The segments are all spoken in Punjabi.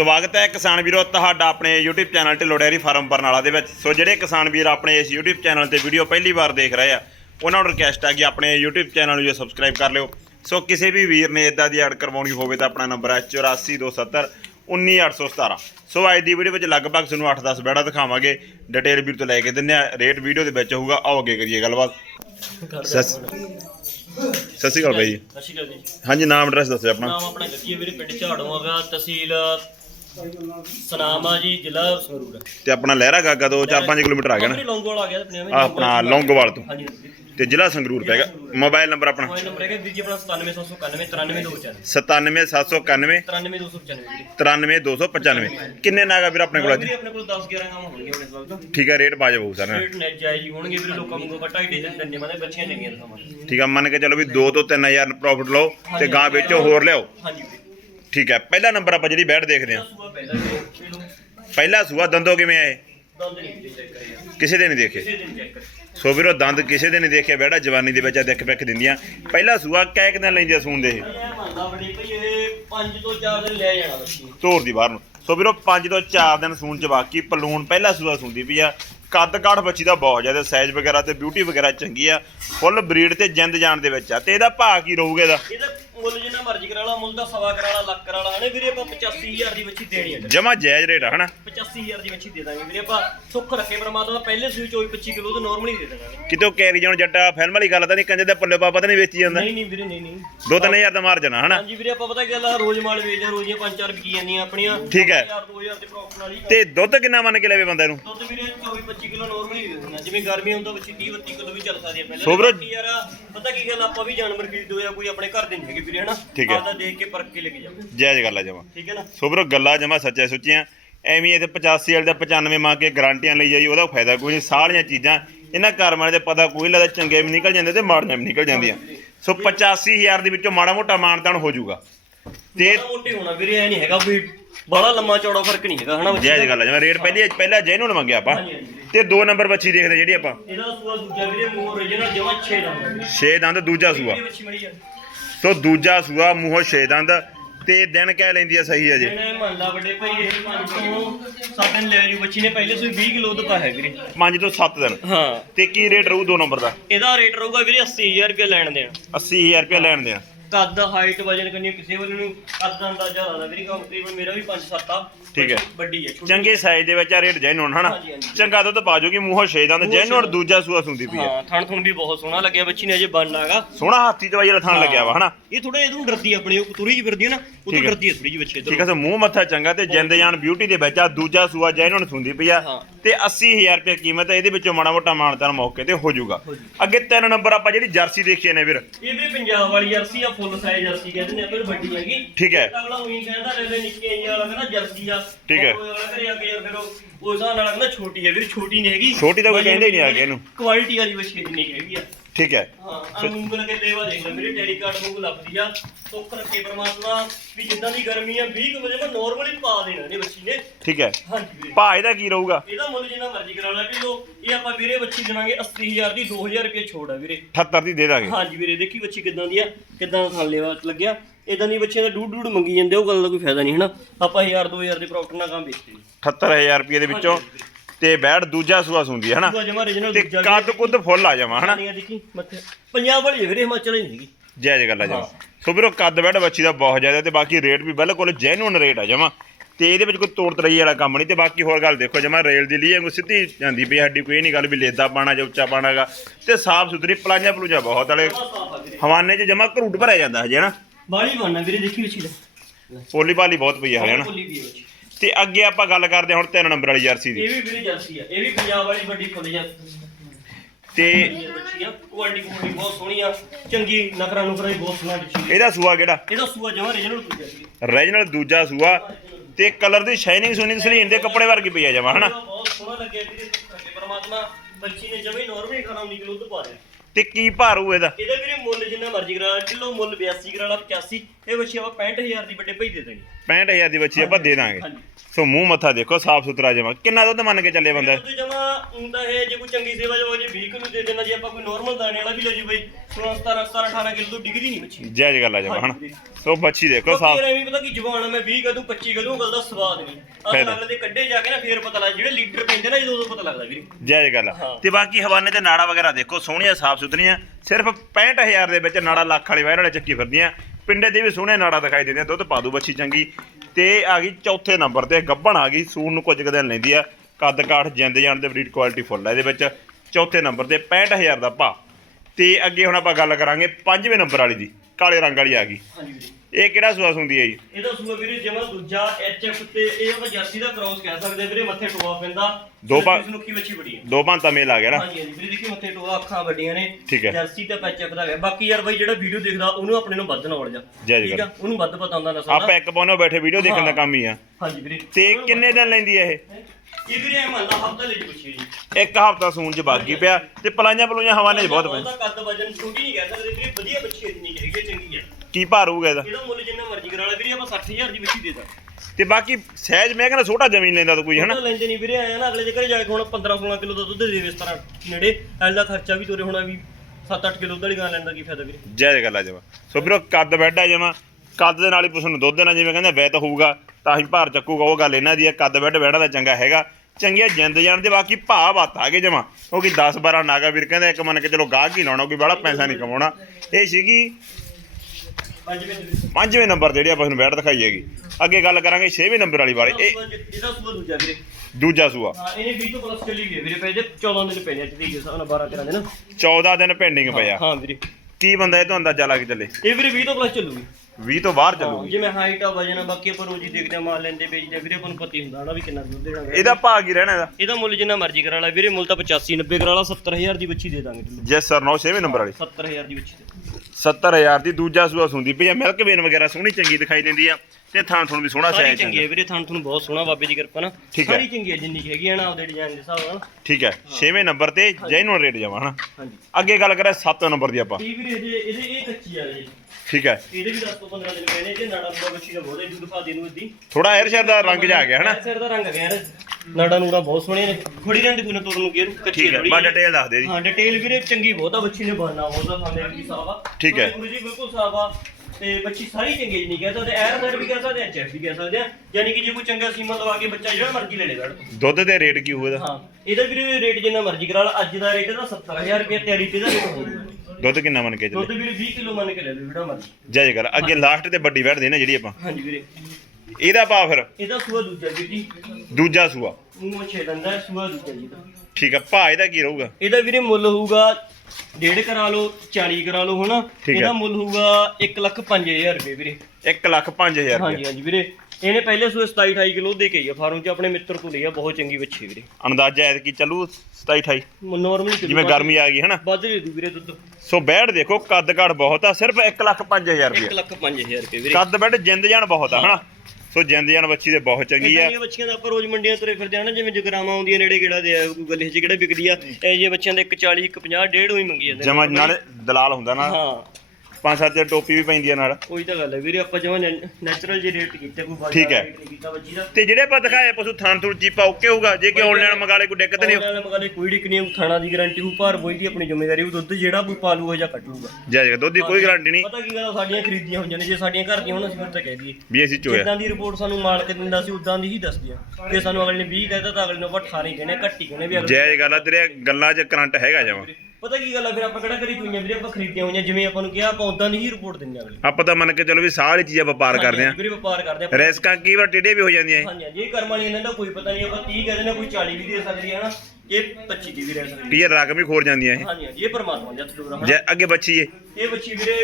ਸਵਾਗਤ ਹੈ ਕਿਸਾਨ ਵੀਰੋ ਤੁਹਾਡਾ ਆਪਣੇ YouTube channel Dhillon dairy farm Barnala ਦੇ ਵਿੱਚ। ਸੋ ਜਿਹੜੇ ਕਿਸਾਨ ਵੀਰ ਆਪਣੇ ਇਸ YouTube ਚੈਨਲ ਤੇ ਵੀਡੀਓ ਪਹਿਲੀ ਵਾਰ ਦੇਖ ਰਹੇ ਆ ਉਹਨਾਂ ਨੂੰ ਰਿਕਵੈਸਟ ਹੈ ਕਿ ਆਪਣੇ YouTube ਚੈਨਲ ਨੂੰ ਜੋ ਸਬਸਕ੍ਰਾਈਬ ਕਰ ਲਿਓ। ਸੋ ਕਿਸੇ ਵੀ ਵੀਰ ਨੇ ਇਦਾਂ ਦੀ ਐਡ ਕਰਵਾਉਣੀ ਹੋਵੇ ਤਾਂ ਆਪਣਾ ਨੰਬਰ ਹੈ 8427 19817 ਸੋ ਅੱਜ ਦੀ ਵੀਡੀਓ ਵਿੱਚ ਲਗਭਗ ਤੁਹਾਨੂੰ 8-10 ਬੈੜਾ ਦਿਖਾਵਾਂਗੇ। ਡਿਟੇਲ ਵੀਰ ਤੋਂ ਲੈ ਕੇ ਦਿੰਨੇ ਆ ਰੇਟ ਵੀਡੀਓ ਦੇ ਵਿੱਚ ਹੋਊਗਾ। ਆਓ ਅੱਗੇ ਕਰੀਏ ਗੱਲਬਾਤ। ਸਤਿ ਸ਼੍ਰੀ ਅਕਾਲ ਬਾਈ ਜੀ। ਸਤਿ ਸ਼੍ਰੀ ਅਕਾਲ ਜੀ। ਹਾਂਜੀ ਨਾਮ ਐਡਰੈਸ ਦੱਸਿਓ ਆਪਣਾ। ਨਾਮ ਆਪਣਾ ਗੱਗੀ ਵੀਰੇ ਪਿੰਡ ਝਾੜੂ ਹੈਗਾ ਤਹਿਸੀਲ ਸਨਾਮਾ ਜੀ ਜ਼ਿਲ੍ਹਾ ਸੰਗਰੂਰ। ਹੈ ਤੇ ਆਪਣਾ ਲਹਿਰਾ ਗਾਗਾ ਤੋਂ 4-5 ਕਿਲੋਮੀਟਰ ਆ ਗਿਆ ਨਾ? ਲੌਂਗੋਵਾਲ ਆ ਗਿਆ ਆਪਣੇ ਆਹ ਆਪਣਾ ਲੌਂਗੋਵਾਲ ਤੋਂ। ਹਾਂਜੀ। ਤੇ ਜ਼ਿਲ੍ਹਾ ਸੰਗਰੂਰ ਪੈ ਗਿਆ। ਮੋਬਾਈਲ ਨੰਬਰ ਆਪਣਾ? ਮੋਬਾਈਲ ਨੰਬਰ ਹੈਗਾ ਵੀਰ ਜੀ ਆਪਣਾ 97791 93295 97791 93295 93295 ਕਿੰਨੇ ਨਾਗਾ ਵੀਰ ਆਪਣੇ ਕੋਲ ਅੱਜ? ਆਪਣੇ ਕੋਲ 10 11 ਕੰਮ ਹੋਣਗੇ ਹੁਣ ਇਸ ਵਕਤ ਠੀਕ ਹੈ ਰੇਟ ਵਾਜਬ ਹੋਊ ਸਰ ਰੇਟ ਨੈਟ ਜਾਇਜ਼ ਹੀ ਹੋਣਗੇ ਵੀਰੇ ਲੋਕਾਂ ਨੂੰ ਘਟਾ ਹੀ ਦਿੰਦੇ ਮਾਨੇ ਬੱਚੀਆਂ ਚੰਗੀਆਂ ਦਿਖਾਵਾਂਗੇ ਠੀਕ ਆ ਮੰਨ ਕੇ ਚੱਲੋ ਵੀ 2 ਤੋਂ 3000 ਪ੍ਰੋਫਿਟ ਲਓ ਤੇ ਗਾਂ ਵੇਚੋ ਹੋਰ ਹਾਂਜੀ ਵੀਰੇ। ਠੀਕ ਹੈ, ਪਹਿਲਾ ਨੰਬਰ ਆਪਾਂ ਜਿਹੜੀ ਬੈਠ ਦੇਖਦੇ ਹਾਂ। ਸੂਆ ਪਹਿਲਾਂ ਵੀਰੇ ਇਹਨੂੰ ਪਹਿਲਾ ਸੂਆ ਦੰਦੋ ਕਿਵੇਂ ਆਏ ਦੰਦ ਨਹੀਂ ਚੈੱਕ ਕਰਿਆ ਕਿਸੇ ਦੇ ਨਹੀਂ ਦੇਖੇ। ਕਿਸੇ ਦਿਨ ਚੈੱਕ ਕਰਿਆ ਸੋ ਵੀਰੋ, ਦੰਦ ਕਿਸੇ ਦੇ ਨਹੀਂ ਦੇਖਿਆ ਬੈੜਾ ਜਵਾਨੀ ਦੇ ਵਿੱਚ ਆ, ਦੇਖ ਪਿੱਖ ਦਿੰਦੀਆਂ। ਪਹਿਲਾ ਸੂਆ ਕਹਿ ਕਿਦਾਂ ਲੈਂਦੀਆਂ ਸੂਣ ਦੇ ਇਹ? ਇਹ ਮੰਨਦਾ ਬੜੀ ਭਈ ਇਹ 5 ਤੋਂ 4 ਦਿਨ ਲੈ ਜਾਣਾ ਬੱਚੀ ਧੋਰ ਦੀ ਬਾਹਰ ਨੂੰ। ਸੋ ਵੀਰੋ 5 ਤੋਂ 4 ਦਿਨ ਸੂਣ ਚ ਬਾਕੀ, ਪਲੂਣ ਪਹਿਲਾ ਸੂਆ ਸੁੰਦੀ ਪਈ ਆ। ਕੱਦ ਕਾਠ ਬੱਚੀ ਦਾ ਬਹੁਤ ਜ਼ਿਆਦਾ ਸਾਈਜ਼ ਵਗੈਰਾ ਤੇ ਬਿਊਟੀ ਵਗੈਰਾ ਚੰਗੀ ਆ। ਫੁੱਲ ਬਰੀਡ ਤੇ ਜਿੰਦ ਜਾਣ ਦੇ ਵਿੱਚ ਆ। ਤੇ ਇਹਦਾ ਭਾਅ ਕੀ ਰਹੂਗਾ ਇਹਦਾ ਇਹਦਾ? ਮੁੱਲ ਜਿੰਨਾ ਮਰਜ਼ੀ ਕਰਾ ਲਾ ਮੁੱਲ ਦਾ ਸਵਾ ਕਰਾ ਲਾ ਲੱਖ ਕਰਾ ਲਾ ਹਨੇ ਵੀਰੇ ਆਪਾਂ 85000 ਦੀ ਬੱਚੀ ਦੇਣੀ ਹੈ ਜਮਾ ਜਾਇਜ਼ ਰੇਟ ਆ ਹਨਾ? 85000 ਦੀ ਬੱਚੀ ਦੇ ਦਾਂਗੇ ਵੀਰੇ ਆਪਾਂ ਸੁੱਖ ਰੱਖੇ ਪਰਮਾਤਮਾ ਪਹਿਲੇ ਸੂਈ 24 25 ਕਿਲੋ ਤਾਂ ਨਾਰਮਲੀ ਦੇ ਦਾਂਗੇ ਕਿਤੋਂ ਕੈਰੀ ਜਾਣ ਜੱਟਾ ਫਿਲਮ ਵਾਲੀ ਗੱਲ ਤਾਂ ਨਹੀਂ ਕੰਜੇ ਦਾ ਪੱਲੇ ਪਾਪਾ ਤਾਂ ਨਹੀਂ ਵੇਚੀ ਜਾਂਦਾ। ਨਹੀਂ ਨਹੀਂ ਵੀਰੇ ਨਹੀਂ ਨਹੀਂ। 2-3000 ਦਾ ਮਾਰਜਨ ਆ ਹਨਾ? ਹਾਂਜੀ ਵੀਰੇ ਆਪਾਂ ਪਤਾ ਗੱਲ ਆ ਰੋਜ਼ ਮਾਲ ਵੇਚਦੇ ਰੋਜ਼ੀਆਂ ਪੰਜ ਚਾਰ ਵਿਕੀ ਜਾਂਦੀਆਂ ਆਪਣੀਆਂ। ਠੀਕ ਹੈ। 1000 2000 ਦੇ ਪ੍ਰੋਫਿਟ ਹੀ ਤੇ ਦੁੱਧ ਕਿੰਨਾ ਮੰਨ ਕੇ ਲੈਵੇ ਬੰਦੇ ਨੂੰ? ਦੁੱਧ ਵੀਰੇ 24 25 ਕਿਲੋ ਨਾਰਮਲੀ ਦੇ ਦਿੰਦੇ ਜਿਵੇਂ ਗਰਮੀ ਹੁੰਦਾ ਬੱਚੀ 30 32 ਕਿਲੋ ਵੀ ਚੱਲ ਸਕਦੀ ਹੈ ਪਹਿਲਾਂ। ਯਾਰ ਪਤਾ ਕੀ ਗੱਲ ਆਪਾਂ ਵੀ ਜਾਨਵਰ ਖਰੀਦੋ ਜਾਂ ਕੋਈ ਆਪਣੇ ਘਰ ਦੇ ਨਹੀਂ ਹੈਗੇ ਵੀਰੇ ਹਨਾ ਠੀਕ ਹੈ। ਆਪਦਾ ਦੇਖ ਕੇ ਪਰਖ ਕੇ ਲੈ ਕੇ ਜਾਓ। ਜਾਇਜ਼ ਗੱਲ ਆ ਜਮਾ। ਠੀਕ ਹੈ ਨਾ? ਸੋ ਵੀਰੋ ਗੱਲਾਂ ਜਮਾ ਸੱਚੇ ਸੁੱਚੀਆਂ। ਐਵੇਂ ਇੱਥੇ 85 ਵਾਲੇ ਦਾ 95 ਮੰਗ ਕੇ ਗਾਰੰਟੀਆਂ ਲਈ ਜਾਈ ਉਹਦਾ ਫਾਇਦਾ ਕੋਈ ਨਹੀਂ। ਸਾਰੀਆਂ ਚੀਜ਼ਾਂ ਇਹਨਾਂ ਘਰ ਵਾਲੇ ਦੇ ਪਤਾ ਕੋਈ ਲੱਗਦਾ ਚੰਗੇ ਵੀ ਨਿਕਲ ਜਾਂਦੇ ਤੇ ਮਾੜੀਆਂ ਵੀ ਨਿਕਲ ਜਾਂਦੀਆਂ। ਸੋ 85000 ਦੇ ਵਿੱਚੋਂ ਮਾੜਾ ਮੋਟਾ ਮਾਨਤਾਨ ਹੋ ਜਾਊਗਾ। ਤੇ ਮਾੜਾ ਮੋਟੇ ਹੋਣਾ ਵੀਰੇ ਐ ਨਹੀਂ ਹੈਗਾ ਵੀ ਬੜਾ ਲੰਮਾ ਚੌੜਾ ਫ਼ਰਕ ਨਹੀਂ ਹੈਗਾ ਹਨਾ ਬੱਚੇ? ਜਾਇਜ਼। ਗੱਲ ਆ ਜਿਵੇਂ ਰੇਟ ਪਹਿਲੀ ਪਹਿਲਾਂ ਜੈਨੂਨ ਮੰਗਿਆ ਆਪਾਂ। ਹਾਂਜੀ, ਹਾਂਜੀ। ਤੇ ਦੋ ਨੰਬਰ ਬੱਚੀ ਦੇਖਦੇ ਜਿਹੜੀ ਆਪਾਂ। ਇਹਦਾ ਸੂਆ ਦੂਜਾ ਵੀਰੇ ਮੂੰਹ original ਜਮਾ 6 ਦਾ ਹੁੰਦਾ 6 ਦੰਦ ਦੂਜਾ ਸੂਆ। ਵੀਰੇ ਬੱਚੀ ਮੜੀ ਆ ਸੋ ਦੂਜਾ ਸੂਆ ਮੂੰਹੋਂ 6 ਦੰਦ ਤੇ ਦਿਨ ਕਹਿ ਲੈਂਦੀ ਆ ਸਹੀ ਹੈ ਜੀ। ਜਿਹਨੇ ਮੰਨ ਲਾ ਵੱਡੇ ਭਾਈ ਇਹ ਪੰਜ ਤੋਂ ਸੱਤ ਦਿਨ ਲੈ ਜੂ ਬੱਚੀ ਨੇ ਪਹਿਲੇ ਸੂਈ 20 ਕਿਲੋ ਦੁੱਧ ਹੈ ਵੀਰੇ। 5 ਤੋਂ 7 ਦਿਨ। ਹਾਂ। ਤੇ ਕੀ ਰੇਟ ਰਹੂ ਦੋ ਨੰਬਰ ਦਾ? ਇਹਦਾ ਰੇਟ ਰਹੂਗਾ ਵੀਰੇ 80000 ਰੁਪਏ ਲੈਣ ਦੇਣ। 80000 ਰੁਪਏ ਲੈਣ ਦੇ ਕੱਦ ਹਾਈਟ ਵਜਨ ਕੰਨੀ ਕਿਸੇ ਵੱਲ ਨੂੰ ਕੱਦ ਦਾ ਅੰਦਾਜ਼ਾ ਲਾ ਲਾ ਵੀਰੇ ਤਕਰੀਬਨ ਮੇਰਾ ਵੀ 5-7 ਆ। ਠੀਕ ਹੈ। ਵੱਡੀ ਹੈ ਛੋਟੀ ਚੰਗੇ ਸਾਈਜ਼ ਦੇ ਵਿੱਚ ਆ ਰੇਟ ਜੈਨੂਨ ਹਨਾ? ਹਾਂਜੀ, ਹਾਂਜੀ। ਚੰਗਾ ਦੁੱਧ ਪਾ ਜੂਗੀ ਮੂੰਹੋਂ 6 ਦੰਦ ਮੂੰਹੋਂ ਜੈਨੂਨ ਛੇ ਦੂਜਾ ਸੂਆ ਸੁੰਦੀ ਪਈ ਹਾਂ। ਥਣ ਥੁਣ ਵੀ ਬਹੁਤ ਸੋਹਣਾ ਲੱਗਿਆ ਬੱਚੀ ਨੇ ਅਜੇ ਬਣਨਾ ਹੈਗਾ। ਸੋਹਣਾ ਹਾਥੀ ਦਵਾਈ ਵਾਲਾ ਥਾਣ ਲੱਗਿਆ ਵਾ ਹਨਾ? ਇਹ ਥੋੜਾ ਇਹਨੂੰ ਡਰਦੀ ਆਪਣੀ ਉਹ ਤੁਰੀ ਜੀ ਫਿਰਦੀ ਹੈ ਨਾ ਉਹ ਤੋਂ ਠੀਕ ਹੈ। ਡਰਦੀ ਹੈ ਥੋੜੀ ਜਿਹੀ ਬੱਚੇ ਠੀਕ ਹੈ ਸੋ ਮੂੰਹ ਮੱਥਾ ਚੰਗਾ ਤੇ ਜਿੰਦ ਜਾਨ ਬਿਊਟੀ ਦੇ ਵਿੱਚ ਆ ਦੂਜਾ ਸੂਆ ਜੈਨੂਨ ਸੁੰਦੀ ਪਈ ਆ। ਹਾਂ। ਤੇ 80000 ਰੁਪਏ ਕੀਮਤ ਹੈ ਇਹਦੇ ਵਿੱਚੋਂ ਮਾੜਾ ਮੋਟਾ ਮਾਨਤਾਨ ਮੌਕੇ ਤੇ ਹੋ ਜਾਊਗਾ। ਅੱਗੇ ਤਿੰਨ ਨੰਬਰ ਆਪਾਂ ਜਿਹੜੀ ਜਰਸੀ ਦੇਖੀ ਨੇ ਵੀਰ। ਇਹ ਵੀ ਪੰਜਾਬ ਵਾਲੀ ਜਰਸੀ ਆ ਫੁੱਲ ਸਾਈਜ਼ ਜਰਸੀ ਕਹਿੰਦੇ ਨੇ ਪਰ ਵੱਡੀ ਹੈਗੀ। ਠੀਕ ਹੈ। ਅਗਲਾ ਉਹੀ ਕਹਿੰਦਾ ਲੈ ਲੈ ਨਿੱਕੇ ਜਿਹੇ ਵਾਲਾ ਕਹਿੰਦਾ ਜਰਸੀ ਆ। ਠੀਕ ਹੈ। ਉਹ ਅਗਲਾ ਘਰੇ ਆ ਕੇ ਫਿਰ ਉਹ ਹਿਸਾਬ ਨਾਲ ਕਹਿੰਦਾ ਛੋਟੀ ਹੈ ਵੀਰ ਛੋਟੀ ਨਹੀਂ ਹੈਗੀ। ਛੋਟੀ ਤਾਂ ਕੋਈ ਕਹਿੰਦਾ ਹੀ ਨਹੀਂ ਆ ਗਿਆ ਇਹਨੂੰ। ਕੁਆਲਿਟੀ ਵਾਲੀ ਬੱਚੀ ਨਹੀਂ ਹੈਗੀ ਆ। ਠੀਕ ਹੈ। ਹਾਂ ਅੰਗੂਰ ਲਗੇ ਲੇਵਾ ਦੇਖ ਲੈ ਮੇਰੇ ਟੈਡੀ ਕਾਰਡ ਨੂੰ ਲੱਭਦੀ ਆ। ਸੁੱਖ ਰੱਖੇ ਪਰਮਾਤਮਾ ਵੀ ਜਿੱਦਾਂ ਦੀ ਗਰਮੀ ਆ 20 ਕੁ ਵਜੇ ਮੈਂ ਨਾਰਮਲੀ ਪਾ ਦੇਣਾ ਨੇ ਬੱਚੀ ਨੇ। ਠੀਕ ਹੈ। ਹਾਂਜੀ ਵੀਰੇ। ਭਾਅ ਇਹਦਾ ਕੀ ਰਹੂਗਾ? ਇਹਦਾ ਮੁੱਲ ਜਿੰਨਾ ਮਰਜ਼ੀ ਕਰਾ ਲਾ ਕਿਲੋ ਇਹ ਆਪਾਂ ਵੀਰੇ ਬੱਚੀ ਦੇਵਾਂਗੇ 80000 ਦੀ 2000 ਰੁਪਏ ਛੋੜ ਆ ਵੀਰੇ। 78 ਦੀ ਦੇ ਦਾਂਗੇ। ਹਾਂਜੀ ਵੀਰੇ ਦੇਖੀ ਬੱਚੀ ਕਿਦਾਂ ਦੀ ਆ ਕਿਦਾਂ ਥਣ ਲੈਵਾ ਲੱਗਿਆ। ਇਦਾਂ ਦੀ ਬੱਚਿਆਂ ਦਾ ਡੂਡ ਡੂਡ ਮੰਗੀ ਜਾਂਦੇ ਉਹ ਗੱਲ ਦਾ ਕੋਈ ਫਾਇਦਾ ਨਹੀਂ ਹਨਾ? ਆਪਾਂ 1000 2000 ਦੇ ਪ੍ਰੋਫਿਟ ਨਾਲ ਕੰਮ ਵੇਚਦੇ 78000 ਰੁਪਏ ਦੇ ਵਿੱਚੋਂ ਤੇ ਬੈੜ ਦੂਜਾ ਸੂਆ ਸੁੰਦੀ ਹੈ ਹਨਾ? ਦੂਆ ਜਮਾ original ਤੇ ਦੂਜਾ ਕੱਦ ਕੁੱਦ ਫੁੱਲ ਆ ਜਾਵਾਂ ਹਨਾ? ਵੀਰੇ ਦੇਖੀ ਮੱਥੇ। ਪੰਜਾਬ ਵਾਲੀ ਹੈ ਵੀਰੇ ਹਿਮਾਚਲ ਹੀ ਨਹੀਂ ਹੈਗੀ। ਜਾਇਜ਼ ਗੱਲ ਆ ਸੋ ਵੀਰੋ ਕੱਦ ਬੈੜ ਬੱਚੀ ਦਾ ਬਹੁਤ ਜ਼ਿਆਦਾ ਤੇ ਬਾਕੀ ਰੇਟ ਵੀ ਬਿਲਕੁਲ ਜੈਨੂਨ ਰੇਟ ਆ ਜਮਾ। ਤੇ ਇਹਦੇ ਵਿੱਚ ਕੋਈ ਤੋੜ ਤਰਾਈ ਵਾਲਾ ਕੰਮ ਨਹੀਂ। ਤੇ ਬਾਕੀ ਹੋਰ ਗੱਲ ਦੇਖੋ ਜਮਾ ਰੇਲ ਦੀ ਲਈ ਕੋਈ ਸਿੱਧੀ ਜਾਂਦੀ ਪਈ ਸਾਡੀ ਕੋਈ ਨਹੀਂ ਗੱਲ ਵੀ ਲੇਦਾ ਪਾਣਾ ਜਾਂ ਉੱਚਾ ਪਾਣਾਗਾ ਤੇ ਸਾਫ਼ ਸੁਥਰੀ ਪਲਾਈਆਂ ਪਲੂਜਾ ਬਹੁਤ ਵਾਲੇ ਹਵਾਨੇ 'ਚ ਜਮਾ ਘਰੂਟ ਭਰਿਆ ਜਾਂਦਾ ਹਜੇ ਹਨਾ? ਬਾਲੀ ਬਣਨਾ ਵੀਰੇ ਦੇਖੀ ਦਾ ਪੋਲੀ ਪਾਲੀ ਬਹੁਤ ਪਈ ਵੀ ਹੈ ਬੱਚੀ ਤੇ ਅੱਗੇ ਆਪਾਂ ਗੱਲ ਕਰਦੇ ਹੁਣ ਤਿੰਨ ਨੰਬਰ ਵਾਲੀ ਜਰਸੀ ਦੀ। ਇਹ ਵੀ ਵੀਰੇ ਜਰਸੀ ਆ ਇਹ ਵੀ ਪੰਜਾਬ ਵਾਲੀ ਵੱਡੀ ਫੁੱਲ ਜਾਂ ਤੇ ਕੁਆਲਿਟੀ ਕੁਆਲਿਟੀ ਬਹੁਤ ਸੋਹਣੀ ਆ ਚੰਗੀ ਨਖਰਾ ਨੁਖਰਾ ਵੀ ਬਹੁਤ ਸੋਹਣਾ ਬੱਚੀ ਇਹਦਾ ਸੂਆ ਕਿਹੜਾ? ਇਹਦਾ ਸੂਆ ਜਮਾ ਰੀਜਨਲ ਦੂਜਾ ਸੀ। ਰੀਜਨਲ ਦੂਜਾ ਸੂਆ ਤੇ ਕਲਰ ਦੀ ਸ਼ਾਈਨਿੰਗ ਸੁਨਿੰਗ ਸਲੀਨ ਦੇ ਕੱਪੜੇ ਵਰਗੀ ਪਈ ਆ ਜਮਾ ਹਨਾ? ਬਹੁਤ ਸੋਹਣਾ ਲੱਗਿਆ ਵੀਰੇ ਸਾਡੇ ਪਰਮਾਤਮਾ ਬੱਚੀ ਨੇ ਜਮੇ ਨਾਰਮਲ ਖਾਣਾ 19 ਕਿਲੋ ਦੁੱਧ ਪਾ ਰਿਹਾ। ਤੇ ਕੀ ਭਾਰੂ ਇਹਦਾ? ਇਹਦਾ ਵੀਰੇ ਮੁੱਲ ਜਿੰਨਾ ਮਰਜ਼ੀ ਕਰਾ ਕਿਲੋ ਮੁੱਲ 82 ਕਰਾ ਲਾ 85 ਇਹ ਬੱਚੀ ਆਪਾਂ 65000 ਦੀ ਵੱਡੇ ਭਾਈ ਦੇ ਦੇਣੀ। 65000 ਦੀ ਬੱਚੀ ਆਪਾਂ ਦੇ ਦਾਂਗੇ। ਹਾਂਜੀ। ਸੋ ਮੂੰਹ ਮੱਥਾ ਦੇਖੋ ਸਾਫ਼ ਸੁਥਰਾ ਜਮਾ। ਕਿੰਨਾ ਦੁੱਧ ਮੰਨ ਕੇ ਚੱਲੇ ਬੰਦਾ? ਜਮਾ ਹੁੰਦਾ ਇਹ ਜੇ ਕੋਈ ਚੰਗੀ ਸੇਵਾ ਜੋ ਜੀ 20 ਕਿਲੋ ਦੇ ਦੇਣਾ ਜੀ ਆਪਾਂ ਕੋਈ ਨਾਰਮਲ ਦਾਣੇ ਵਾਲਾ ਵੀ ਲਓ ਜੀ ਬਈ 16 17 17 18 ਕਿਲੋ ਤੋਂ ਡਿੱਗਦੀ ਨਹੀਂ ਮੱਛੀ ਜਾਇਜ਼ ਗੱਲ ਆ ਜਮਾ ਹਨਾ। ਸੋ ਬੱਚੀ ਦੇਖੋ ਬਾਕੀ ਸਾਫ਼ ਯਾਰ ਐਵੇਂ ਪਤਾ ਕੀ ਜਵਾਨ ਆ ਮੈਂ 20 ਕਦੋਂ 25 ਕਦੋਂ ਗੱਲ ਦਾ ਸਵਾਦ ਨਹੀਂ। ਫਾਇਦਾ। ਅਗਲੇ ਦੇ ਕੱਢੇ ਜਾ ਕੇ ਨਾ ਫੇਰ ਪਤਾ ਲੱਗਦਾ ਜਿਹੜੇ ਲੀਟਰ ਪੈਂਦੇ ਨਾ ਜਦੋਂ ਉਦੋਂ ਪਤਾ ਲੱਗਦਾ ਵੀਰੇ। ਜਾਇਜ਼ ਗੱਲ ਆ। ਹਾਂ। ਤੇ ਬਾਕੀ ਹਵਾਨੇ ਤੇ ਨਾੜਾ ਵਗੈਰਾ ਦੇਖੋ ਸੋਹਣੀਆਂ ਸਾਫ਼ ਸੁਥਰੀਆਂ ਸਿਰਫ 65000 ਦੇ ਵਿੱਚ ਨਾੜਾ ਲੱਖ ਵਾਲੀ ਵਾਇਰ ਵਾਲੇ ਚੱਕੀ ਫਿਰਦੀਆਂ। ਪਿੰਡੇ ਦੇ ਵੀ ਸੋਹਣੇ ਨਾੜਾ ਦਿਖਾਈ ਦਿੰਦੇ ਆ, ਦੁੱਧ ਪਾ ਦੂ ਬੱਚੀ ਚੰਗੀ। ਤੇ ਆ ਗਈ ਚੌਥੇ ਨੰਬਰ ਤੇ, ਗੱਭਣ ਆ ਗਈ, ਸੂਣ ਨੂੰ ਕੁਝ ਕੁ ਦਿਨ ਲੈਂਦੀ ਆ। ਕੱਦ ਕਾਠ ਜਿੰਦ ਜਾਣ ਦੇ ਬਰੀਡ ਕੁਆਲਿਟੀ ਫੁੱਲ ਆ ਇਹਦੇ ਵਿੱਚ। ਚੌਥੇ ਨੰਬਰ ਤੇ 65000 ਦਾ ਭਾਅ। ਤੇ ਅੱਗੇ ਹੁਣ ਆਪਾਂ ਗੱਲ ਕਰਾਂਗੇ ਪੰਜਵੇਂ ਨੰਬਰ ਵਾਲੀ ਦੀ। ਕਾਲੇ ਰੰਗ ਵਾਲੀ ਆ ਗਈ। ਹਾਂਜੀ ਵੀਰੇ। ਇਹ ਕਿਹੜਾ ਸੁਆਸ ਹੁੰਦੀ ਹੈ ਜੀ? ਇਹਦਾ ਸੂਆ ਵੀਰੇ ਜਮਾ ਦੂਜਾ ਐਚਐਫ ਤੇ ਇਹ ਆਪਾਂ ਜਰਸੀ ਦਾ ਕ੍ਰਾਸ ਕਹਿ ਸਕਦੇ ਵੀਰੇ ਮੱਥੇ ਟੋਆ ਪੈਂਦਾ। ਦੋ ਪਾ- ਸੁਨੱਖੀ ਮੱਛੀ ਬੜੀ ਹੈ ਦੋ ਭਾਂਤਾ ਮੇਲ ਆ ਗਿਆ ਨਾ। ਹਾਂਜੀ ਹਾਂਜੀ। ਵੀਰੇ ਦੇਖੀ ਮੱਥੇ ਟੋਆ ਅੱਖਾਂ ਵੱਡੀਆਂ ਨੇ। ਠੀਕ ਹੈ। ਜਰਸੀ ਤੇ ਐਚਐਫ ਦਾ ਹੈ ਬਾਕੀ ਯਾਰ ਬਾਈ ਜਿਹੜਾ ਵੀਡੀਓ ਦੇਖਦਾ ਉਹਨੂੰ ਆਪਣੇ ਨੂੰ ਵੱਧ ਨੌਲੇਜ ਆ। ਜੈ ਜੀ ਠੀਕ ਆ? ਉਹਨੂੰ ਵੱਧ ਪਤਾ ਹੁੰਦਾ ਨਸਲ ਆਪਾਂ ਦਾ ਇੱਕ ਪਾਉਨੋਂ ਬੈਠੇ ਵੀਡੀਓ ਦੇਖਣ ਦਾ। ਕੰਮ ਹੀ ਆ। ਹਾਂਜੀ ਵੀਰੇ। ਤੇ ਕਿੰਨੇ ਦਿਨ ਲੈਂਦੀ ਹੈ ਇਹ? ਇਹ ਵੀਰੇ ਮੰਨਦਾ ਹਫਤਾ ਪੁੱਛੀ ਜੀ ਇੱਕ ਹਫਤਾ ਸੂਣ ਚ ਬਾਕੀ ਪਿਆ ਤੇ ਪਲਾਈਆਂ ਪਲੂਈਆਂ ਹਵਾਨੇ ਚ ਬਹੁਤ ਪੈ ਉਹਦਾ ਕੱਦ ਵਜਨ ਛੋਟੀ ਨਹੀਂ ਕਹਿ ਸਕਦੇ ਵੀਰੇ ਵਧੀਆ ਬੱਚੀ ਇੰਨੀ ਹੈਗੀ ਹੈ, ਚੰਗੀ ਹੈ ਕੀ ਭਾਰ ਹੋਊਗਾ ਇਹਦਾ? ਇਹਦਾ ਮੁੱਲ ਜਿੰਨਾ ਮਰਜ਼ੀ ਕਰਾ ਲੈ ਵੀਰੇ ਆਪਾਂ 60000 ਦੀ ਬੱਚੀ ਦੇ ਦਾਂ ਤੇ ਬਾਕੀ ਸਹਿਜ ਮੈਂ ਕਹਿੰਦਾ ਛੋਟਾ ਜ਼ਮੀਨ ਲੈਂਦਾ ਤਾਂ ਕੋਈ ਹਨਾ? ਲੈਂਦੇ ਨਹੀਂ ਵੀਰੇ ਆਇਆ ਨਾ ਅਗਲੇ ਦੇ ਘਰੇ ਜਾ ਕੇ ਹੁਣ 15 16 ਕਿਲੋ ਦਾ ਦੁੱਧ ਦੇ ਦੇਵੇ ਇਸ ਤਰ੍ਹਾਂ ਨੇੜੇ। ਐਲ ਖਰਚਾ ਵੀ ਤੋਰੇ ਹੋਣਾ ਵੀ 7-8 ਕਿਲੋ ਦੁੱਧ ਵਾਲੀ ਗਾਂ ਲੈਣ ਦਾ ਕੀ ਫਾਇਦਾ ਵੀਰੇ। ਜਾਇਜ਼ ਗੱਲ ਆ ਜਮਾ। ਸੋ ਵੀਰੋ ਕੱਦ ਬੈੱਡ ਆ ਜਮਾ। ਕੱਦ ਦੇ ਨਾਲ ਹੀ ਪੁੱਛਣ ਨੂੰ ਦੁੱਧ ਦੇਣਾ ਜਿਵੇਂ ਕਹਿੰਦੇ ਵੈਤ ਹੋਊਗਾ। ਤਾਂ ਹੀ ਭਾਰ ਚੱਕੂਗਾ ਉਹ ਗੱਲ ਇਹਨਾਂ ਦੀ ਆ ਕੱਦ ਬੈੱਡ ਬੈੜਾ ਦਾ ਚੰਗਾ ਹੈਗਾ। ਚੰਗੀਆਂ ਜਿੰਦ ਜਾਣ ਦੇ ਬਾਕੀ ਭਾਅ ਬਾਤ ਆ ਗਏ ਜਮਾ। ਕਿਉਂਕਿ 10 12 ਨਾਗਾ ਵੀਰ ਕਹਿੰਦਾ ਇੱਕ ਮੰਨ ਕੇ ਚਲੋ ਗਾਹਕ ਹੀ ਲਾਉਣਾ ਕੋਈ ਬੜਾ ਪੈਸਾ ਨਹੀਂ ਕਮਾਉਣਾ। ਇਹ ਸੀਗੀ ਪੰਜਵੇਂ ਨੰਬਰ ਜਿਹੜੀ ਆਪਾਂ ਤੁਹਾਨੂੰ ਬੈਠ ਦਿਖਾਈ ਹੈਗੀ। ਅੱਗੇ ਗੱਲ ਕਰਾਂਗੇ 6ਵੇਂ ਨੰਬਰ ਵਾਲੀ ਬਾਰੇ। ਇਹ ਇਹਦਾ ਸੂਆ ਦੂਜਾ ਵੀਰੇ। ਦੂਜਾ ਸੂਆ। ਹਾਂ ਇਹਨੇ 20 ਤੋਂ ਪਲੱਸ ਚੱਲੀ ਵੀ ਹੈ ਵੀਰੇ। ਪਏ ਜੇ 14 ਦਿਨ ਪਏ ਨੇ ਅੱਜ ਦੇ ਹਿਸਾਬ ਨਾਲ 12 13 ਦਿਨ 14 ਦਿਨ ਪੈਂਡਿੰਗ ਪਿਆ ਹਾਂ ਵੀਰੇ। ਕੀ ਬੰਦਾ ਇਹ ਤੋਂ ਅੰਦਾਜ਼ਾ ਲਾ ਕੇ ਚੱਲੇ? ਇਹ ਵੀਰੇ 20 ਤੋਂ ਪਲੱਸ ਚੱਲੂਗੀ। 20 ਤੋਂ ਬਾਹਰ ਹਾਂ, ਚੱਲੂਗੀ। ਜਿਵੇਂ ਹਾਈਟ ਆ ਵਜਨ ਆ ਬਾਕੀ ਆਪਾਂ ਰੋਜ਼ ਹੀ ਦੇਖਦੇ ਆ ਮਾਲ ਲੈਂਦੇ ਵੇਚਦੇ ਆ, ਵੀਰੇ ਆਪਾਂ ਨੂੰ ਪਤਾ ਹੀ ਹੁੰਦਾ ਨਾ ਵੀ ਕਿੰਨਾ ਦੁੱਧ ਦੇਣਾ। ਇਹਦਾ ਭਾਅ ਕੀ ਰਹਿਣਾ ਇਹਦਾ? ਇਹਦਾ ਮੁੱਲ ਜਿੰਨਾ ਮਰਜ਼ੀ ਕਰਾ ਲੈ। ਵੀਰੇ ਮੁੱਲ ਤਾਂ 85 90 ਕਰਾ ਲਾ 70000 ਦੀ ਬੱਚੀ ਦੇ ਦਾਂਗੇ ਤੈਨੂੰ ਜੈ ਸਰ 9 6ਵੇਂ ਨੰਬਰ ਵਾਲੀ। 70000 ਦੀ ਬੱਚੀ ਦੇ 70000 ਦੀ ਦੂਜਾ ਸੂਆ ਸੁੰਦੀ ਪਈ ਆ। ਮਿਲਕ ਵੇਨ ਵਗੈਰਾ ਸੋਹਣੀ ਚੰਗੀ ਦਿਖਾਈ ਦਿੰਦੀ ਆ। ਤੇ ਥਾਂ ਥੁਣ ਵੀ ਸੋਹਣਾ ਸਾਰੀ ਸਾਈਜ਼ ਚੰਗੀ ਹੈ ਵੀਰੇ ਥਾਂ ਤੁਹਾਨੂੰ ਬਹੁਤ ਸੋਹਣਾ ਬਾਬੇ ਦੀ ਕਿਰਪਾ ਨਾਲ ਠੀਕ ਹੈ। ਸਾਰੀ ਚੰਗੀ ਹੈ ਜਿੰਨੀ ਕੁ ਹੈਗੀ ਹੈ ਨਾ ਆਪਦੇ ਡਿਜ਼ਾਈਨ ਦੇ ਹਿਸਾਬ ਨਾਲ। ਠੀਕ ਹੈ 6ਵੇਂ ਨੰਬਰ ਤੇ ਜੈਨੂਨ ਰੇਟ ਜਾਵਾ ਹਨਾ। ਹਾਂਜੀ। ਅੱਗੇ ਗੱਲ ਕਰਾਂ 7 ਨੰਬਰ ਦੀ ਆਪਾਂ। ਇਹ ਵੀਰੇ ਇਹਦੇ ਇਹਦੇ ਇਹ ਕੱਚੀ ਆ ਜੀ ਠੀਕ ਹੈ। ਇਹਦੇ ਵੀ 10 ਤੋਂ 15 ਦਿਨ ਨੇ ਤੇ ਨਾੜਾ ਪੂਰਾ ਬੱਚੀ ਦਾ ਬਹੁਤ ਹੈ ਜੂ ਦਿਖਾ ਦੇ ਨੂੰ ਇਦੀ। ਥੋੜਾ 에ਅਰ ਸ਼ੇਰ ਦਾ ਰੰਗ ਜਾ ਗਿਆ ਹਨਾ। ਸਿਰ ਦਾ ਰੰਗ ਗਿਆ ਨਾੜਾ ਨੂੜਾ ਬਹੁਤ ਸੋਹਣੇ ਨੇ। ਥੋੜੀ ਰਹਿੰਦੀ ਕੋਈ ਨਾ ਤੋੜਨ ਨੂੰ ਗੇਰੂ ਕੱਚੀ ਠੀਕ ਹੈ ਥੋੜ੍ਹੀ ਬਾ ਜਿਹੀ। ਡਿਟੇਲ ਦੱਸ ਦੇ ਜੀ। ਹਾਂ ਡਿਟੇਲ ਵੀਰੇ ਚੰਗੀ ਬਹੁਤ ਬੱਚੀ ਨੇ ਬਣਨਾ ਉਹਦਾ ਖਾਂਦੇ ਵੀ ਸਾਫ਼ ਆ। ਠੀਕ ਹੈ। ਗੁਰੂ ਜੀ ਬਿਲਕੁਲ ਸਾਫ਼ ਆ। ਤੇ ਬੱਚੀ ਸਾਰੀ ਚੰਗੀ ਨਹੀਂ ਕਹਿ ਸਕਦੇ ਐਰ ਸਰ ਵੀ ਕਹਿ ਸਕਦੇ ਆ ਚੈਫ ਵੀ ਕਹਿ ਸਕਦੇ ਆ ਯਾਨੀ ਕਿ ਜੇ ਕੋਈ ਚੰਗਾ ਸੀਮਾ ਲਵਾ ਕੇ ਬੱਚਾ ਜਿਹੜਾ ਮਰਜ਼ੀ ਲੈ ਲੇਗਾ ਦੁੱਧ ਦੇ ਰੇਟ ਕੀ ਹੋਊ ਇਹਦਾ? ਹਾਂ ਇਹਦਾ ਵੀਰੇ ਰੇਟ ਜਿੰਨਾ ਮਰਜ਼ੀ ਕਰਾ ਲਾ ਅੱਜ ਦਾ ਰੇਟ ਇਹਦਾ 70000 ਰੁਪਏ ਤਿਆਰੀ ਤੇ ਦਾ ਰੇਟ ਹੋਊਗਾ ਦੁੱਧ ਕਿੰਨਾ ਮੰਨ ਕੇ ਦੁੱਧ ਚੱਲੇ ਵੀਰੇ 20 ਕਿਲੋ ਮੰਨ ਕੇ ਲੈ ਲਓ ਜਿਹੜਾ ਮਰਜ਼ੀ। ਜੈ ਕਰ ਅੱਗੇ ਲਾਸਟ ਤੇ ਵੱਡੀ ਵੈਟ ਦੇ ਨਾ ਜਿਹੜੀ ਆਪਾਂ। ਹਾਂਜੀ ਵੀਰੇ। ਇਹਦਾ ਭਾਅ ਫਿਰ? ਇਹਦਾ ਸੂਆ ਦੂਜਾ ਵੀਰ ਜੀ। ਦੂਜਾ ਸੂਆ। ਮੂੰਹ ਛੇ ਦੰਦਾ ਸੂਆ ਦੂਜਾ ਜੀ ਦਾ ਠੀਕ ਹੈ ਭਾਅ ਇਹਦਾ ਕੀ ਰਹੂਗਾ? ਇਹਦਾ ਵੀਰੇ ਮੁੱਲ ਹੋਊਗਾ ਡੇਢ ਕਰਾ ਲਓ 40 ਕਰਾ ਲਓ ਹਨਾ? ਠੀਕ ਹੈ। ਇਹਦਾ ਮੁੱਲ ਹੋਊਗਾ 1 ਲੱਖ 5000 ਰੁਪਏ ਵੀਰੇ। 1 ਲੱਖ 5000 ਹਾਂਜੀ ਰੁਪਏ। ਹਾਂਜੀ ਵੀਰੇ। ਇਹਨੇ ਪਹਿਲੇ ਸੂਏ 27 28 ਕਿਲੋ ਦੇ ਕੇ ਆਈ ਆ ਫਾਰਮ ਚ ਆਪਣੇ ਮਿੱਤਰ ਤੋਂ ਲਈ ਆ ਬਹੁਤ ਚੰਗੀ ਬੱਚੀ ਵੀਰੇ। ਅੰਦਾਜ਼ਾ ਐਤ ਕੀ ਚੱਲੂ 27 28 ਨਾਰਮਲੀ ਜਿਵੇਂ ਗਰਮੀ ਆ ਗਈ ਹਨਾ? ਵੱਧ ਦੇ ਦੂ ਵੀਰੇ ਦੁੱਧ। ਸੋ ਬੈੜ ਦੇਖੋ ਕੱਦ ਕਾਠ ਬਹੁਤ ਆ ਸਿਰਫ 1 ਲੱਖ 5000 1 ਰੁਪਏ। ਲੱਖ 5000 ਰੁਪਏ ਵੀਰੇ। ਕੱਦ ਬੈਡ ਜਿੰਦ ਜਾਨ ਬਹੁਤ ਆ ਹਨਾ? ਸੋ ਜਿੰਦ ਜਾਨ ਬੱਚੀ ਦੇ ਬਹੁਤ ਚੰਗੀ ਆ। ਇਹ ਬੱਚੀਆਂ ਦਾ ਆਪਾਂ ਰੋਜ਼ ਮੰਡੀਆਂ ਤੁਰੇ ਫਿਰਦੇ ਆ ਨਾ ਜਿਵੇਂ ਜਗਰਾਵਾਂ ਆਉਂਦੀਆਂ ਨੇੜੇ ਕਿਹੜਾ ਦੇ ਆ ਗੂਗਲ ਚ ਕਿਹੜਾ ਵਿਕਦੀ ਆ ਇਹ ਜੇ ਬੱਚਿਆਂ ਦੇ 1 40 1 50 ਡੇਢ ਹੋਈ ਮੰਗੀ ਜਾਂਦੇ। ਜਮਾ ਨਾਲ ਦਲਾਲ ਹੁੰਦਾ ਨਾ। ਹਾਂ। ਪੰਜ ਸੱਤ ਤੇ ਟੋਪੀ ਵੀ ਪੈਂਦੀ ਆ ਨਾਲ। ਉਹੀ ਤਾਂ ਗੱਲ ਹੈ ਵੀਰੇ ਆਪਾਂ ਜਮਾ ਨੈਚੁਰਲ ਜੇ ਰੇਟ ਕੀਤਾ ਕੋਈ ਬਾਜ਼ਾਰ ਠੀਕ ਹੈ। ਰੇਟ ਨਹੀਂ ਕੀਤਾ ਬੱਚੀ ਦਾ ਤੇ ਜਿਹੜੇ ਆਪਾਂ ਦਿਖਾਏ ਪਸ਼ੂ ਥਾਂ ਥੁਰ ਚੀਪਾ ਓਕੇ ਹੋਊਗਾ। ਜੇ ਕਿ ਆਨਲਾਈਨ ਮੰਗਾ ਲੈ ਕੋਈ ਦਿੱਕਤ ਨਹੀਂ ਉਹਨਾਂ ਮਗਾਲੇ ਕੋਈ ਡਿਕ ਨਹੀਂ ਥਾਣਾ ਦੀ ਗਾਰੰਟੀ ਹੋ ਭਾਰ ਬੋਈ ਦੀ ਆਪਣੀ ਜ਼ਿੰਮੇਵਾਰੀ ਉਹ ਦੁੱਧ ਜਿਹੜਾ ਕੋਈ ਪਾਲੂ ਹੋ ਜਾਂ ਕੱਟੂਗਾ ਜੈ ਜੈ ਦੁੱਧ ਦੀ ਕੋਈ ਗਾਰੰਟੀ ਨਹੀਂ। ਪਤਾ ਕੀ ਗੱਲ ਆ, ਸਾਡੀਆਂ ਖਰੀਦੀਆਂ ਹੋਈਆਂ ਨੇ ਜੇ ਸਾਡੀਆਂ ਘਰ ਦੀਆਂ ਹੋਣ ਅਸੀਂ ਫਿਰ ਤਾਂ ਕਹਿ ਦਈਏ। ਵੀ ਅਸੀਂ ਚੋਇਆ। ਜਿੱਦਾਂ ਦੀ ਰਿਪੋਰਟ ਸਾਨੂੰ ਮਾਲਕ ਦਿੰਦਾ ਸੀ ਉਦਾਂ ਦੀ ਹੀ ਦੱਸਦੀ ਆ ਜੇ ਸਾਨੂੰ ਅਗਲੇ ਨੇ 20 ਕਹਿਤਾ ਤਾਂ ਅਗਲੇ ਨੂੰ ਆਪਾਂ 18 ਹੀ ਕਹਿਣੇ ਘੱਟ ਹੀ ਕਹਿਣੇ ਵੀ ਅਗਲੇ ਜੈ ਗੱਲ ਆ ਤੇਰੇ ਗੱਲਾਂ 'ਚ ਕਰੰਟ ਹੈਗਾ ਜਮਾ। ਪਤਾ ਕੀ ਗੱਲ ਆ ਫਿਰ ਆਪਾਂ ਕਿਹੜਾ ਕਰੀ ਹੋਈਆਂ ਵੀਰੇ ਆਪਾਂ ਖਰੀਦੀਆਂ ਹੋਈਆਂ ਜਿਵੇਂ ਆਪਾਂ ਨੂੰ ਕਿਹਾ ਆਪਾਂ ਉਦਾਂ ਦੀ ਹੀ ਰਿਪੋਰਟ ਦਿੰਦੇ ਆ ਅਗਲੇ। ਆਪਾਂ ਤਾਂ ਮੰਨ ਕੇ ਚਲੋ ਵੀ ਸਾਰੀ ਚੀਜ਼ਾਂ ਵਪਾਰ ਕਰਦੇ ਆ ਵੀਰੇ ਵਪਾਰ ਕਰਦੇ ਆ ਰਿਸਕਾਂ ਕੀ ਵਾਰ ਟੇਡੇ ਵੀ ਹੋ ਜਾਂਦੀਆਂ। ਹਾਂਜੀ ਹਾਂਜੀ ਇਹ ਕਰਮ ਵਾਲੀ ਇਹਨਾਂ ਦਾ ਕੋਈ ਪਤਾ ਨਹੀਂ ਆਪਾਂ 30 ਕਹਿੰਦੇ ਨੇ ਕੋਈ 40 ਵੀ ਦੇ ਸਕਦੀ ਹੈ ਨਾ ਇਹ 25 ਦੀ ਵੀ ਰਹਿ ਸਕਦੀ ਕੀ ਇਹ ਰਕਮ ਹੀ ਖੋਰ ਜਾਂਦੀਆਂ ਇਹ। ਹੈ ਹਾਂਜੀ ਹਾਂਜੀ ਇਹ ਪਰਮਾਤਮਾ ਦੇ ਹੱਥ ਹਨਾ ਜੈ ਅੱਗੇ ਬੱਚੀ ਏ। ਇਹ ਬੱਚੀ ਵੀਰੇ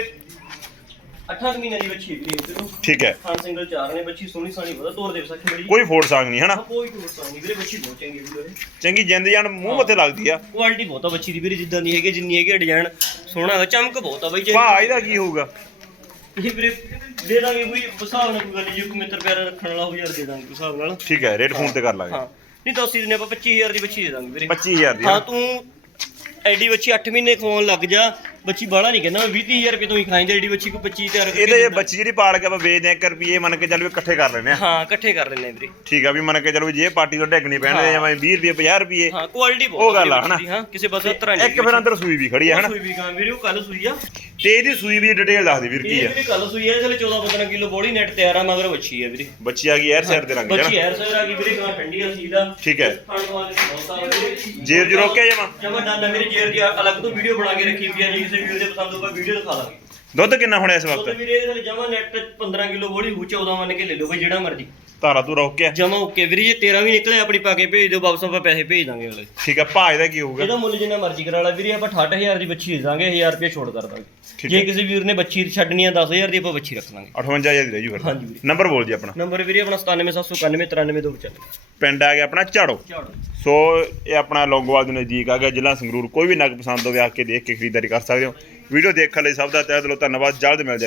8 ਮਹੀਨੇ ਦੀ ਬੱਚੀ ਹੈ ਵੀਰੇ ਇਹਨੂੰ ਠੀਕ ਹੈ। ਖਾਨ ਸਿੰਗਲ ਚਾਰ ਨੇ ਬੱਚੀ ਸੋਹਣੀ ਸਾਣੀ ਬਹੁਤਾ ਤੋੜ ਦੇ ਸਕੇ ਬੜੀ। ਕੋਈ ਫੋੜ ਸੰਗ ਨਹੀਂ ਹਨਾ ਹਾਂ, ਕੋਈ ਕੋਈ ਨੁਕਸਾਨ ਨਹੀਂ ਵੀਰੇ ਬੱਚੀ ਬਹੁਤ ਚੰਗੀ ਹੈ ਵੀਰੇ ਚੰਗੀ ਜਿੰਦ ਜਾਨ ਮੂੰਹ ਮੱਥੇ ਲੱਗਦੀ ਆ। ਕੁਆਲਿਟੀ ਬਹੁਤ ਆ ਬੱਚੀ ਦੀ ਵੀਰੇ ਜਿੱਦਾਂ ਦੀ ਹੈਗੀ ਜਿੰਨੀ ਹੈਗੀ ਡਿਜ਼ਾਈਨ ਸੋਹਣਾ ਹੈਗਾ ਚਮਕ ਬਹੁਤ ਆ ਬਈ ਜੇ ਭਾਅ ਇਹਦਾ ਕੀ ਹੋਊਗਾ? ਇਹ ਵੀਰੇ ਦੇ ਦਾਂਗੇ ਕੋਈ ਹਿਸਾਬ ਨਾਲ ਕੋਈ ਗੱਲ ਜੇ ਕੋਈ ਮਿੱਤਰ ਪਿਆਰਾ ਰੱਖਣ ਵਾਲਾ ਹੋ ਯਾਰ ਦੇ ਦਾਂਗੇ ਹਿਸਾਬ ਨਾਲ। ਠੀਕ ਹੈ ਰੇਟ ਫੋਨ ਤੇ ਕਰ ਲਾਂਗੇ। ਹਾਂ। ਨਹੀਂ ਤਾਂ ਅਸੀਂ ਦਿਨੇ ਆਪਾਂ 25000 ਦੀ ਬੱਚੀ ਦੇ ਦਾਂਗੇ ਵੀਰੇ। 25000 ਦੀ ਹਾਂ ਹਨਾ? ਤੂੰ ਐਡੀ ਬੱਚੀ 8 ਮਹੀਨੇ ਖਵਾਉਣ ਲੱਗ ਜਾ ਬੱਚੀ ਬਾਲਾ ਨਹੀਂ ਕਹਿੰਦਾ ਮੈਂ 20000 ਰੁਪਏ ਤੋਂ ਹੀ ਖਾਈਂਦੇ ਜਿਹੜੀ ਬੱਚੀ ਕੋ 25000 ਰੁਪਏ ਇਹਦੇ ਬੱਚੀ ਜਿਹੜੀ ਪਾਲ ਕੇ ਆਪਾਂ ਵੇਚਦੇ ਆ 1 ਰੁਪਏ ਮੰਨ ਕੇ ਚੱਲ ਵੀ ਇਕੱਠੇ ਕਰ ਲੈਨੇ ਆ ਹਾਂ ਇਕੱਠੇ ਕਰ ਲੈਣੇ ਵੀਰੇ। ਠੀਕ ਆ ਵੀ ਮੰਨ ਕੇ ਚੱਲ ਵੀ ਜੇ ਪਾਰਟੀ ਤੋਂ ਢੱਕਣੀ ਪੈਣ ਜਾਂ 20 ਰੁਪਏ 50 ਰੁਪਏ ਹਾਂ ਕੁਆਲਿਟੀ ਬਹੁਤ ਉਹ ਗੱਲ ਆ, ਵਧੀਆ ਬੱਚੀ ਦੀ, ਹਾਂ ਕਿਸੇ ਪਾਸੇ ਤਰ੍ਹਾਂ ਨਹੀਂ ਇੱਕ ਫਿਰ ਅੰਦਰ ਸੂਈ ਵੀ ਖੜੀ ਆ ਹਨਾ? ਸੂਈ ਵੀ ਗਾਂ ਵੀਰੇ ਉਹ ਕੱਲ ਸੂਈ ਆ। ਤੇ ਇਹਦੀ ਸੂਈ ਵੀ ਡਿਟੇਲ ਦੱਸ ਦੇ ਵੀਰ ਕੀ ਇਹ ਆ ਵੀਰੇ ਕੱਲ ਸੂਈ ਆ ਚਲੇ 14 15 ਕਿਲੋ ਬੋਡੀ ਨੈਟ ਤਿਆਰ ਆ ਮਗਰ ਬੱਚੀ ਆ ਵੀਰੇ। ਬੱਚੀ ਆ ਗਈ ਐਰ ਸਾਈਡ ਦੇ ਰੰਗ ਚ ਬੱਚੀ ਹਨਾ ਐਰ ਸਰ ਆ ਗਈ ਵੀਰੇ ਗਾਂ ਠੰਡੀ ਆ ਸੀ ਦਾ। ਠੀਕ ਹੈ ਜੇਰ ਜੁ ਰੋਕਿਆ ਜਮਾ? ਜਮਾ ਡਾਂਡਾ ਮੇਰੇ ਜੇਰ ਦੀ ਅਲੱਗ ਤੋਂ ਵੀਡੀਓ ਬਣਾ ਕੇ ਰੱਖੀ ਪਈ ਆ ਜੇ ਕਿਸੇ ਵੀਡੀਓ ਦੇ ਪਸੰਦ ਹੋਊਗਾ ਵੀਡੀਓ ਦਿਖਾ ਦਾਂਗੇ। ਦੁੱਧ ਕਿੰਨਾ ਹੋਣਾ ਇਸ ਵਕਤ? ਵੀਰੇ ਇਹਦੇ ਨਾਲ ਜਮਾ ਨੈਟ 15 ਕਿਲੋ ਬੋਡੀ ਹੂ 14 ਮੰਨ ਕੇ ਲੈ ਲਓ ਬਈ ਜਿਹੜਾ ਮਰਜ਼ੀ। ਧਾਰਾ ਤੂੰ ਰੋਕਿਆ ਜਮਾ ਓਕੇ ਵੀਰੇ ਜੇ 13 ਵੀ ਨਿਕਲੇ ਆਪਣੀ ਪਾ ਕੇ ਭੇਜ ਦਿਓ ਵਾਪਸ ਆਪਾਂ ਪੈਸੇ ਭੇਜ ਦਾਂਗੇ ਅਗਲੇ। ਠੀਕ ਆ ਭਾਜ ਦਾ ਕੀ ਹੋਊਗਾ? ਇਹਦਾ ਮੁੱਲ ਜਿੰਨਾ ਮਰਜ਼ੀ ਕਰਾ ਲਾ ਵੀਰੇ ਆਪਾਂ 68000 ਦੀ ਬੱਚੀ ਦੇ ਦਾਂਗੇ 1000 ਰੁਪਏ ਛੋੜ ਕਰ ਦਾਂਗੇ। ਜੇ ਕਿਸੇ ਵੀਰ ਨੇ ਬੱਚੀ ਛੱਡਣੀ ਆ 10000 ਦੀ ਆਪਾਂ ਬੱਚੀ ਰੱਖ ਲਾਂਗੇ 58000 ਦੀ ਰਹਿ ਜੂ ਫਿਰ ਨੰਬਰ ਬੋਲ ਜੀ ਆਪਣਾ। ਨੰਬਰ ਵੀਰੇ ਆਪਣਾ 9779993295 ਪਿੰਡ ਆ ਗਿਆ ਆਪਣਾ ਝਾੜੋ। ਝਾੜੋ। ਸੋ ਇਹ ਆਪਣਾ ਲੌਂਗੋਵਾਲ ਦੇ ਨਜ਼ਦੀਕ ਆ ਗਿਆ ਜ਼ਿਲ੍ਹਾ ਸੰਗਰੂਰ। ਕੋਈ ਵੀ ਨਗ ਪਸੰਦ ਹੋਵੇ ਆ ਕੇ ਦੇਖ ਕੇ ਖਰੀਦਦਾਰੀ ਕਰ ਸਕਦੇ ਹੋ। ਵੀਡੀਓ ਦੇਖਣ ਲਈ ਸਭ ਦਾ ਤਹਿ ਦਿਲੋਂ ਧੰਨਵਾਦ। ਜਲਦ ਮਿਲ ਜਾਏ